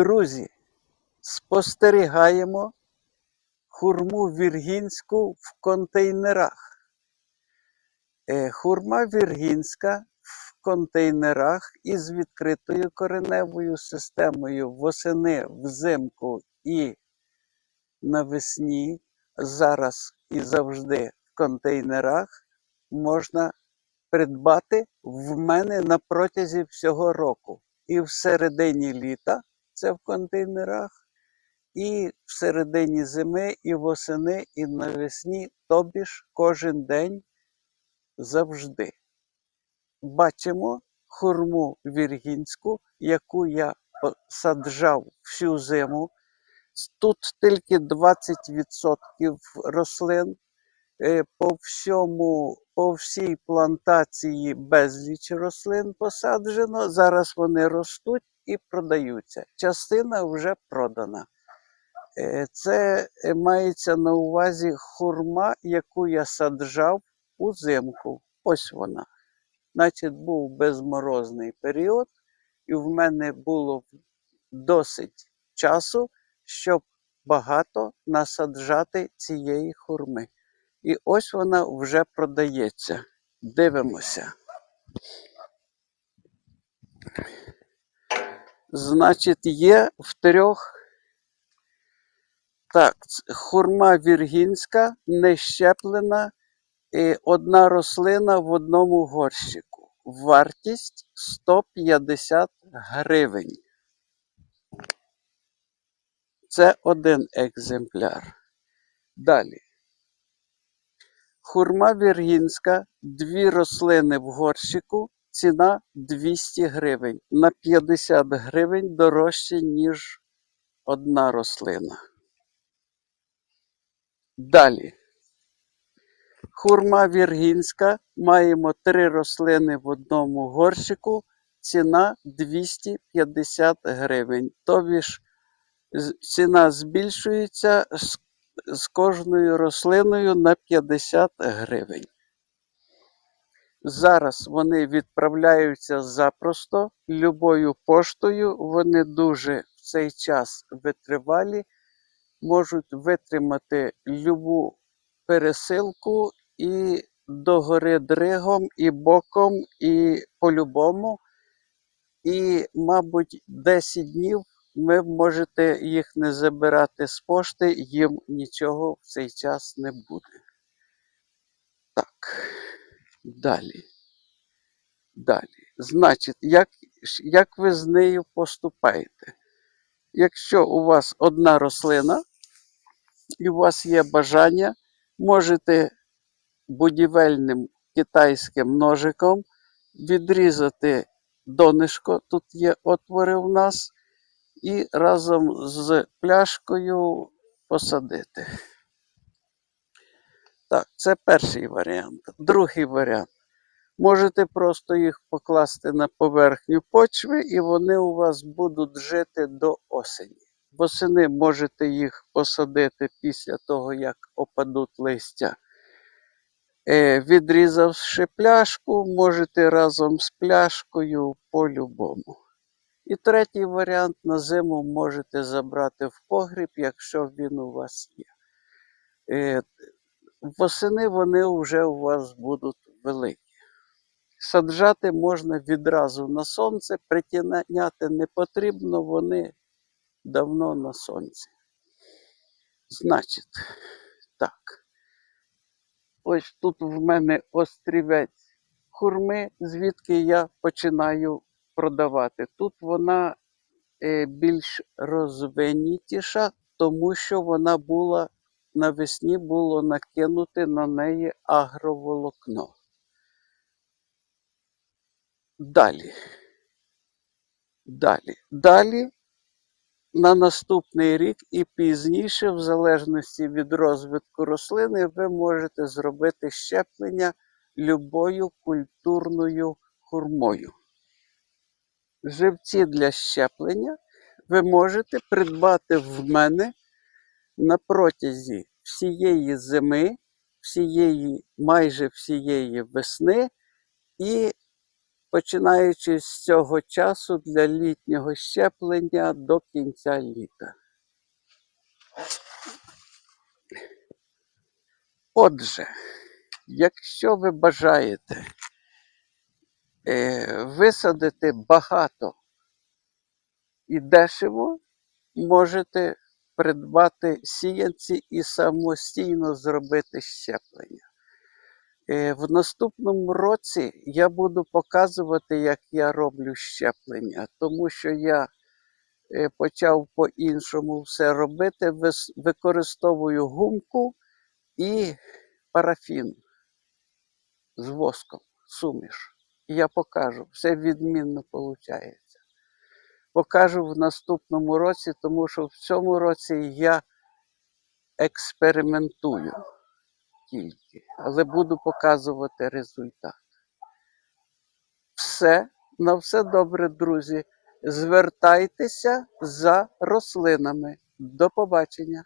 Друзі, спостерігаємо хурму віргінську в контейнерах. Е, Хурма віргінська в контейнерах із відкритою кореневою системою восени взимку і навесні. Зараз і завжди в контейнерах можна придбати в мене на протязі всього року. І в середині літа це в контейнерах, і в середині зими, і восени, і навесні, тобі ж кожен день завжди. Бачимо хурму віргінську, яку я саджав всю зиму. Тут тільки 20% рослин. Е, По всьому, по всій плантації безліч рослин посаджено. Зараз вони ростуть і продаються. Частина вже продана. Е, Це е, мається на увазі хурма, яку я саджав узимку. Ось вона. Значить, був безморозний період, і в мене було досить часу, щоб багато насаджати цієї хурми. І ось вона вже продається. Дивимося. Значить, є в трьох. Так, хурма віргінська, не щеплена, і одна рослина в одному горщику. Вартість 150 гривень. Це один екземпляр. Далі. Хурма віргінська, дві рослини в горщику, ціна 200 гривень. На 50 гривень дорожче, ніж одна рослина. Далі. Хурма віргінська. Маємо три рослини в одному горщику. Ціна 250 гривень. Тобі ж ціна збільшується з, з кожною рослиною на 50 гривень. Зараз вони відправляються запросто любою поштою. Вони дуже в цей час витривалі, можуть витримати любу пересилку і догори дригом, і боком, і по-любому. І, мабуть, 10 днів ви можете їх не забирати з пошти, їм нічого в цей час не буде. Так, далі. Далі. Значить, як, як ви з нею поступаєте? Якщо у вас одна рослина і у вас є бажання, можете будівельним китайським ножиком відрізати донишко, тут є отвори в нас, і разом з пляшкою посадити. Так, це перший варіант. Другий варіант. Можете просто їх покласти на поверхню почви, і вони у вас будуть жити до осені. Восени можете їх посадити після того, як опадуть листя. Е, відрізавши пляшку, можете разом з пляшкою по-любому. І третій варіант на зиму можете забрати в погріб, якщо він у вас є. Е, восени вони вже у вас будуть великі. Саджати можна відразу на сонце, притіняти не потрібно, вони давно на сонці. Значить, так. Ось тут в мене острівець хурми, звідки я починаю продавати. Тут вона е, більш розвинітіша, тому що вона була навесні було накинуте на неї агроволокно. Далі. Далі. Далі на наступний рік і пізніше, в залежності від розвитку рослини, ви можете зробити щеплення любою культурною хурмою. Живці для щеплення ви можете придбати в мене на протязі всієї зими, всієї, майже всієї весни і починаючи з цього часу для літнього щеплення до кінця літа. Отже, якщо ви бажаєте е, висадити багато і дешево, можете придбати сіянці і самостійно зробити щеплення. Е, В наступному році я буду показувати, як я роблю щеплення, тому що я е, почав по-іншому все робити. Використовую гумку і парафін з воском, суміш. Я покажу, все відмінно виходить. Покажу в наступному році, тому що в цьому році я експериментую тільки, але буду показувати результат. Все, на все добре, друзі. Звертайтеся за рослинами. До побачення.